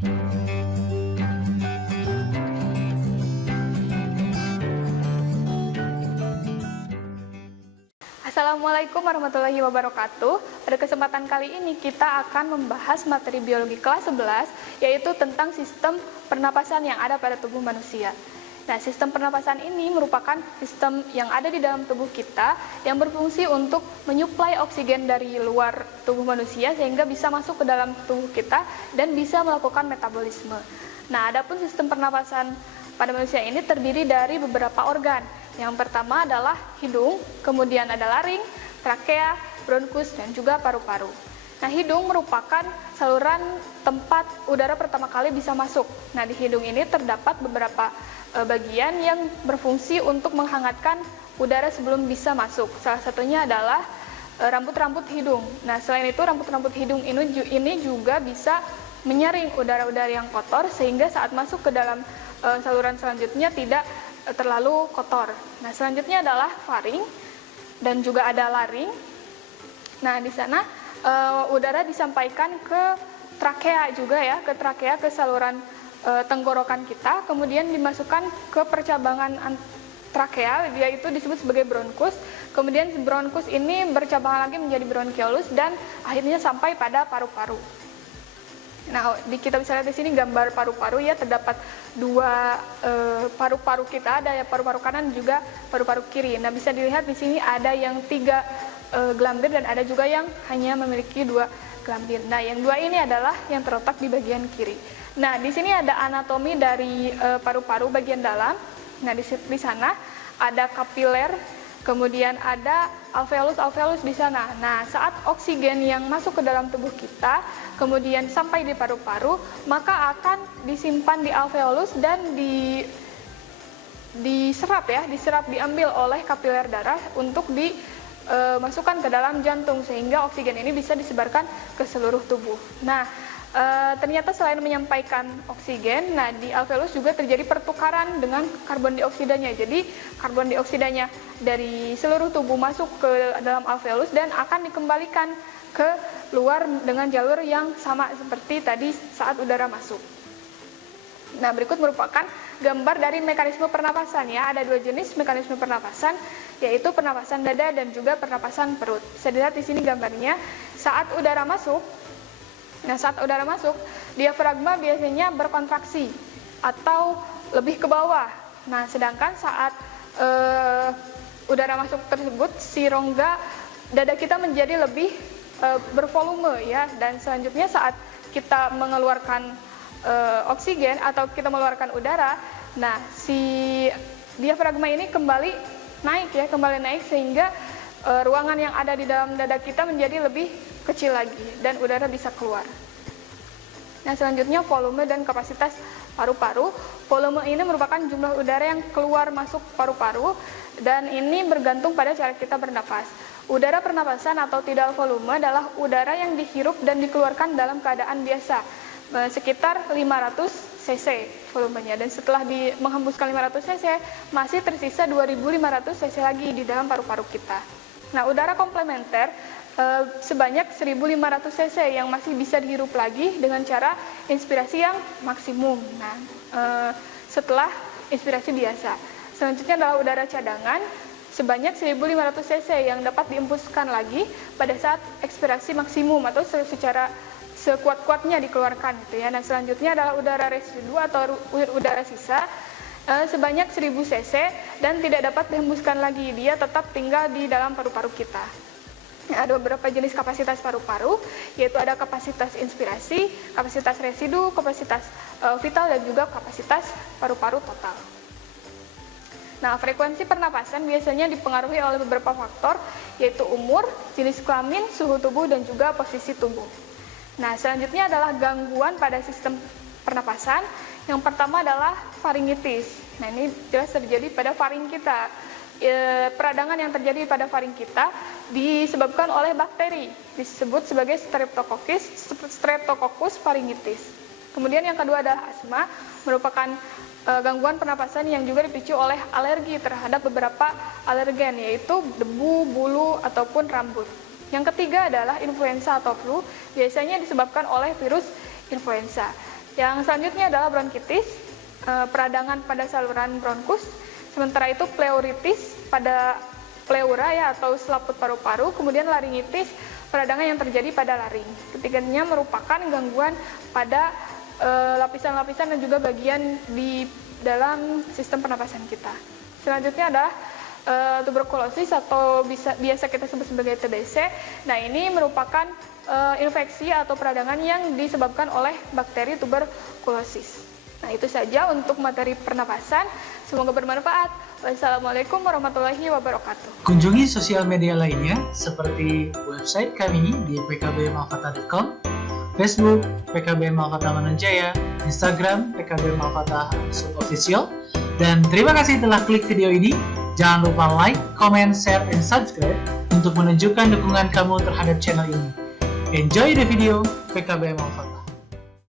Assalamualaikum warahmatullahi wabarakatuh. Pada kesempatan kali ini kita akan membahas materi biologi kelas 11, yaitu tentang sistem pernapasan yang ada pada tubuh manusia. Nah, sistem pernapasan ini merupakan sistem yang ada di dalam tubuh kita yang berfungsi untuk menyuplai oksigen dari luar tubuh manusia sehingga bisa masuk ke dalam tubuh kita dan bisa melakukan metabolisme. Nah, adapun sistem pernapasan pada manusia ini terdiri dari beberapa organ. Yang pertama adalah hidung, kemudian ada laring, trakea, bronkus, dan juga paru-paru. Nah, hidung merupakan saluran tempat udara pertama kali bisa masuk. Nah, di hidung ini terdapat beberapa bagian yang berfungsi untuk menghangatkan udara sebelum bisa masuk. Salah satunya adalah rambut-rambut hidung. Nah, selain itu rambut-rambut hidung ini juga bisa menyaring udara-udara yang kotor sehingga saat masuk ke dalam saluran selanjutnya tidak terlalu kotor. Nah, selanjutnya adalah faring dan juga ada laring. Nah, di sana udara disampaikan ke trakea juga ya, ke trakea, ke saluran tenggorokan kita, kemudian dimasukkan ke percabangan trakea, yaitu disebut sebagai bronkus. Kemudian bronkus ini bercabang lagi menjadi bronkiolus dan akhirnya sampai pada paru-paru. Nah, kita bisa lihat di sini gambar paru-paru ya, terdapat dua paru-paru kita, ada ya paru-paru kanan juga paru-paru kiri. Nah, bisa dilihat di sini ada yang 3 gelambir dan ada juga yang hanya memiliki 2 gelambir. Nah, yang 2 ini adalah yang terletak di bagian kiri. Nah, di sini ada anatomi dari paru-paru bagian dalam. Nah, di sana ada kapiler, kemudian ada alveolus di sana. Nah, saat oksigen yang masuk ke dalam tubuh kita, kemudian sampai di paru-paru, maka akan disimpan di alveolus dan diserap diambil oleh kapiler darah untuk dimasukkan ke dalam jantung sehingga oksigen ini bisa disebarkan ke seluruh tubuh. Nah, ternyata selain menyampaikan oksigen, nah di alveolus juga terjadi pertukaran dengan karbon dioksidanya. Jadi karbon dioksidanya dari seluruh tubuh masuk ke dalam alveolus dan akan dikembalikan ke luar dengan jalur yang sama seperti tadi saat udara masuk. Nah, berikut merupakan gambar dari mekanisme pernapasan ya. Ada 2 jenis mekanisme pernapasan, yaitu pernapasan dada dan juga pernapasan perut. Bisa dilihat di sini gambarnya. Saat udara masuk, diafragma biasanya berkontraksi atau lebih ke bawah. Nah, sedangkan saat udara masuk tersebut, si rongga dada kita menjadi lebih bervolume ya. Dan selanjutnya saat kita mengeluarkan oksigen atau kita mengeluarkan udara, nah si diafragma ini kembali naik sehingga ruangan yang ada di dalam dada kita menjadi lebih kecil lagi dan udara bisa keluar. Nah, selanjutnya volume dan kapasitas paru-paru. Volume ini merupakan jumlah udara yang keluar masuk paru-paru dan ini bergantung pada cara kita bernapas. Udara pernapasan atau tidal volume adalah udara yang dihirup dan dikeluarkan dalam keadaan biasa, sekitar 500 cc volumenya, dan setelah menghembuskan 500 cc masih tersisa 2500 cc lagi di dalam paru-paru kita. Nah, udara komplementer sebanyak 1500 cc yang masih bisa dihirup lagi dengan cara inspirasi yang maksimum. Nah, setelah inspirasi biasa, selanjutnya adalah udara cadangan sebanyak 1500 cc yang dapat dihembuskan lagi pada saat ekspirasi maksimum atau secara sekuat-kuatnya dikeluarkan gitu ya. Nah, selanjutnya adalah udara residu atau udara sisa sebanyak 1000 cc dan tidak dapat dihembuskan lagi, dia tetap tinggal di dalam paru-paru kita. Ada beberapa jenis kapasitas paru-paru, yaitu ada kapasitas inspirasi, kapasitas residu, kapasitas vital, dan juga kapasitas paru-paru total. Nah, frekuensi pernapasan biasanya dipengaruhi oleh beberapa faktor, yaitu umur, jenis kelamin, suhu tubuh, dan juga posisi tubuh. Nah, selanjutnya adalah gangguan pada sistem pernapasan. Yang pertama adalah faringitis. Nah, ini jelas terjadi pada faring kita. Peradangan yang terjadi pada faring kita disebabkan oleh bakteri, disebut sebagai Streptococcus pharyngitis. Kemudian yang kedua adalah asma, merupakan gangguan pernapasan yang juga dipicu oleh alergi terhadap beberapa alergen, yaitu debu, bulu, ataupun rambut. Yang ketiga adalah influenza atau flu, biasanya disebabkan oleh virus influenza. Yang selanjutnya adalah bronkitis, peradangan pada saluran bronkus. Sementara itu pleuritis pada pleura ya atau selaput paru-paru, kemudian laringitis, peradangan yang terjadi pada laring. Ketiganya merupakan gangguan pada lapisan-lapisan dan juga bagian di dalam sistem pernapasan kita. Selanjutnya adalah tuberkulosis atau biasa kita sebut sebagai TBC. Nah, ini merupakan infeksi atau peradangan yang disebabkan oleh bakteri tuberkulosis. Nah, itu saja untuk materi pernapasan. Semoga bermanfaat. Wassalamualaikum warahmatullahi wabarakatuh. Kunjungi sosial media lainnya seperti website kami di pkbmalfata.com, Facebook PKB Malfata Manunjaya, Instagram PKB Malfata Official. Dan terima kasih telah klik video ini. Jangan lupa like, comment, share, dan subscribe untuk menunjukkan dukungan kamu terhadap channel ini. Enjoy the video PKB Malfata.